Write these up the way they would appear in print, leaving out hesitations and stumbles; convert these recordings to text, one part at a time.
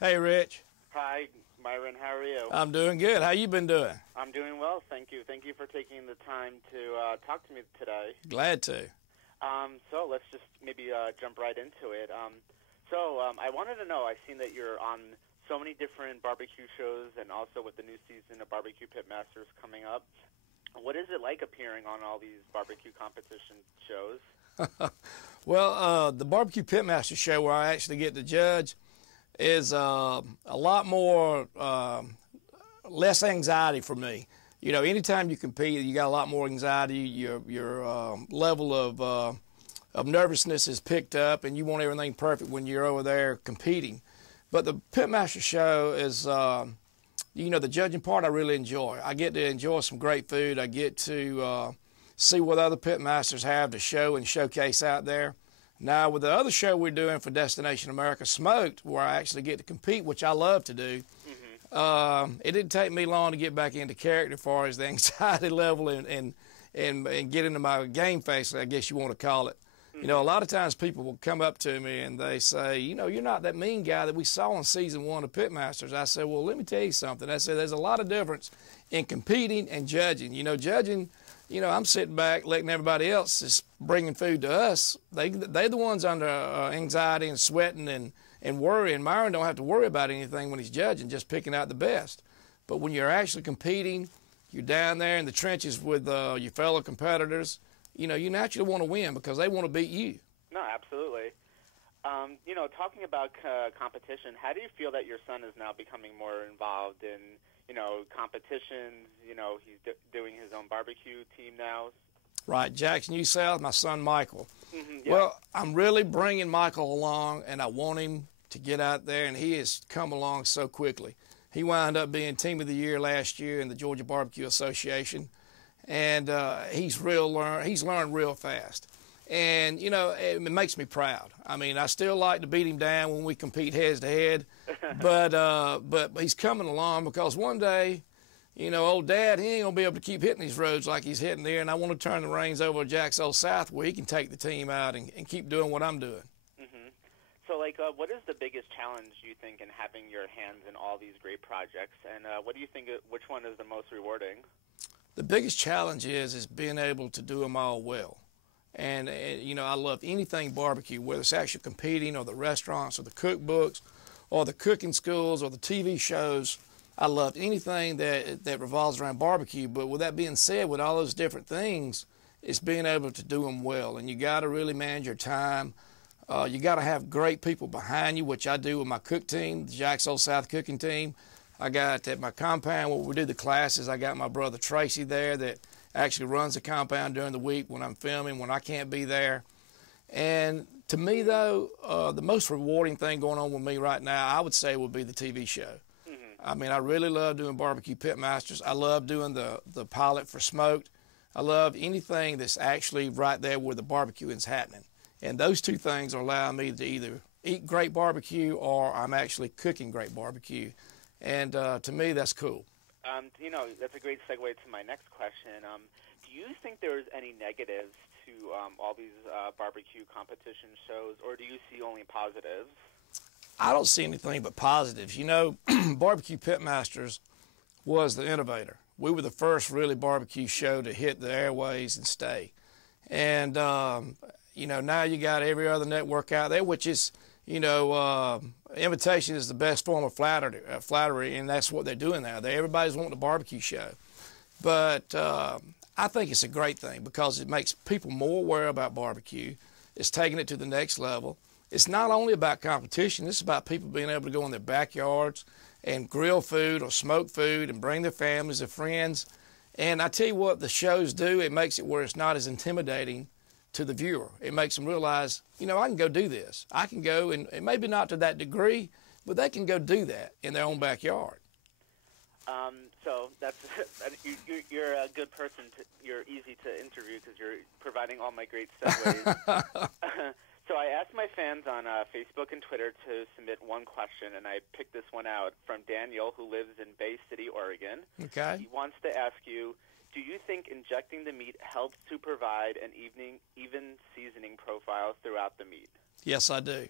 Hey, Rich. Hi, Myron. How are you? I'm doing good. How you been doing? I'm doing well, thank you. Thank you for taking the time to talk to me today. Glad to. So let's just maybe jump right into it. I wanted to know, I've seen that you're on so many different barbecue shows and also with the new season of BBQ Pitmasters coming up. What is it like appearing on all these barbecue competition shows? Well, the Barbecue Pitmaster show where I actually get to judge is a lot more, less anxiety for me. You know, anytime you compete, you got a lot more anxiety. Your level of nervousness is picked up, and you want everything perfect when you're over there competing. But the Pitmaster show is, you know, the judging part I really enjoy. I get to enjoy some great food. I get to see what other pitmasters have to show and showcase out there. Now, with the other show we're doing for Destination America Smoked, where I actually get to compete, which I love to do, it didn't take me long to get back into character as far as the anxiety level and get into my game face, I guess you want to call it. You know, a lot of times people will come up to me and they say, you know, you're not that mean guy that we saw in season 1 of Pitmasters. I said, well, let me tell you something. I said, there's a lot of difference in competing and judging. You know, judging, you know, I'm sitting back letting everybody else is bringing food to us. They're the ones under anxiety and sweating and worry. And Myron don't have to worry about anything when he's judging, just picking out the best. But when you're actually competing, you're down there in the trenches with your fellow competitors, you know, you naturally want to win because they want to beat you. No, absolutely. You know, talking about competition, how do you feel that your son is now becoming more involved in, you know, competitions? You know, he's doing his own barbecue team now. Right, Jackson U South, my son Michael. Yeah. Well, I'm really bringing Michael along, and I want him to get out there, and he has come along so quickly. He wound up being Team of the Year last year in the Georgia Barbecue Association, and he's learned real fast. And, you know, it makes me proud. I mean, I still like to beat him down when we compete head-to-head, but he's coming along because one day, you know, old Dad, he ain't going to be able to keep hitting these roads like he's hitting there, and I want to turn the reins over to Jack's Old South where he can take the team out and keep doing what I'm doing. So, like, what is the biggest challenge, you think, in having your hands in all these great projects, and what do you think, which one is the most rewarding? The biggest challenge is being able to do them all well. And you know, I love anything barbecue, whether it's actually competing or the restaurants or the cookbooks or the cooking schools or the TV shows. I love anything that revolves around barbecue. But with that being said, with all those different things, it's being able to do them well. And you got to really manage your time. You got to have great people behind you, which I do with my cook team, the Jack's Old South cooking team. I got at my compound where we do the classes, I got my brother Tracy there that actually runs the compound during the week when I'm filming, when I can't be there. And to me, though, the most rewarding thing going on with me right now, I would say, would be the TV show. I mean, I really love doing Barbecue Pitmasters. I love doing the pilot for Smoked. I love anything that's actually right there where the barbecue is happening. And those two things are allowing me to either eat great barbecue or I'm actually cooking great barbecue. And to me, that's cool. You know, that's a great segue to my next question. Do you think there's any negatives to all these barbecue competition shows, or do you see only positives? I don't see anything but positives. You know, Barbecue Pitmasters was the innovator. We were the first really barbecue show to hit the airways and stay. And, you know, now you got every other network out there, which is, you know, invitation is the best form of flattery, and that's what they're doing now. Everybody's wanting a barbecue show. But I think it's a great thing because it makes people more aware about barbecue. It's taking it to the next level. It's not only about competition. It's about people being able to go in their backyards and grill food or smoke food and bring their families, their friends. And I tell you what the shows do, it makes it where it's not as intimidating to the viewer. It makes them realize, you know, I can go do this. I can go, and maybe not to that degree, but they can go do that in their own backyard. So that's you're a good person. You're easy to interview because you're providing all my great segues. So I asked my fans on Facebook and Twitter to submit one question, and I picked this one out from Daniel, who lives in Bay City, Oregon. Okay. He wants to ask you, do you think injecting the meat helps to provide an even seasoning profile throughout the meat? Yes, I do.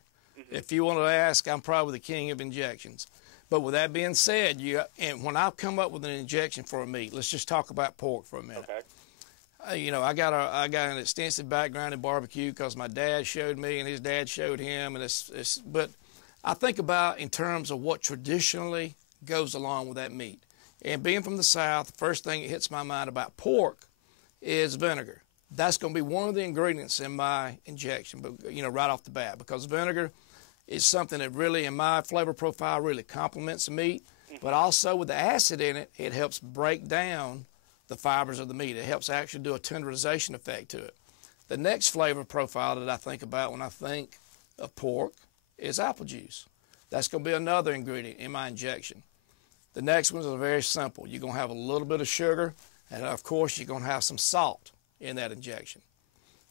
If you want to ask, I'm probably the king of injections. But with that being said, and when I come up with an injection for a meat, let's just talk about pork for a minute. Okay. You know, I got an extensive background in barbecue because my dad showed me and his dad showed him, and but I think about in terms of what traditionally goes along with that meat. And being from the South, the first thing that hits my mind about pork is vinegar. That's going to be one of the ingredients in my injection, but you know, right off the bat, because vinegar is something that really, in my flavor profile, really complements the meat. But also with the acid in it, it helps break down the fibers of the meat. It helps actually do a tenderization effect to it. The next flavor profile that I think about when I think of pork is apple juice. That's going to be another ingredient in my injection. The next ones are very simple. You're going to have a little bit of sugar, and of course, you're going to have some salt in that injection.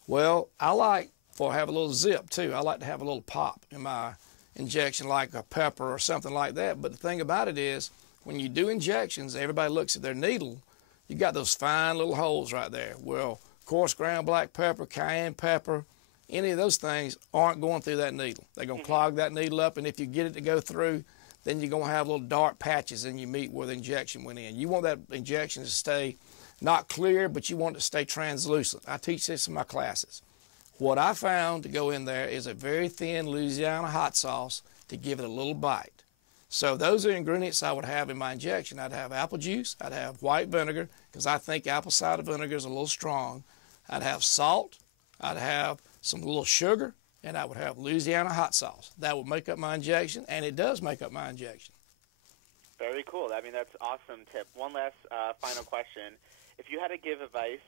Well, I like to have a little zip too. I like to have a little pop in my injection, like a pepper or something like that. But the thing about it is, when you do injections, everybody looks at their needle. You got those fine little holes right there. Well, coarse ground black pepper, cayenne pepper, any of those things aren't going through that needle. They're going to clog that needle up, and if you get it to go through, then you're going to have little dark patches in your meat where the injection went in. You want that injection to stay not clear, but you want it to stay translucent. I teach this in my classes. What I found to go in there is a very thin Louisiana hot sauce to give it a little bite. So those are ingredients I would have in my injection. I'd have apple juice. I'd have white vinegar because I think apple cider vinegar is a little strong. I'd have salt. I'd have some little sugar, and I would have Louisiana hot sauce. That would make up my injection, and it does make up my injection. Very cool. I mean, that's an awesome tip. One last final question. If you had to give advice,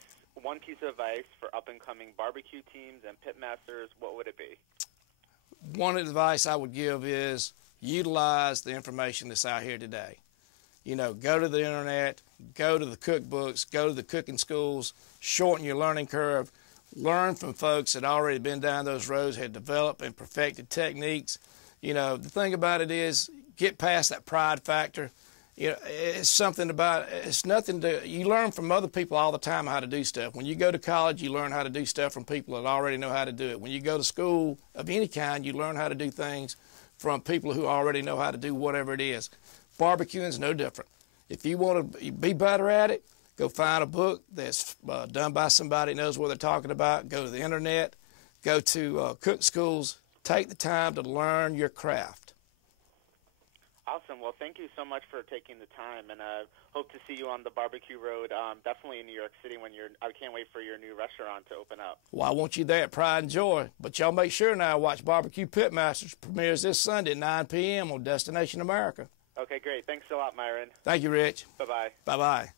one piece of advice for up-and-coming barbecue teams and pitmasters, what would it be? One advice I would give is utilize the information that's out here today. You know, go to the internet, go to the cookbooks, go to the cooking schools, shorten your learning curve, learn from folks that already been down those roads, had developed and perfected techniques. You know, the thing about it is get past that pride factor. You know, it's something about, it's nothing to, you learn from other people all the time how to do stuff. When you go to college, you learn how to do stuff from people that already know how to do it. When you go to school of any kind, you learn how to do things from people who already know how to do whatever it is. Barbecuing is no different. If you want to be better at it, go find a book that's done by somebody that knows what they're talking about. Go to the internet, go to cook schools, take the time to learn your craft. Awesome. Well, thank you so much for taking the time, and hope to see you on the barbecue road, definitely in New York City I can't wait for your new restaurant to open up. Well, I want you there at Pride and Joy, but y'all make sure now watch BBQ Pitmasters. Premieres this Sunday at 9 p.m. on Destination America. Okay, great. Thanks a lot, Myron. Thank you, Rich. Bye-bye. Bye-bye.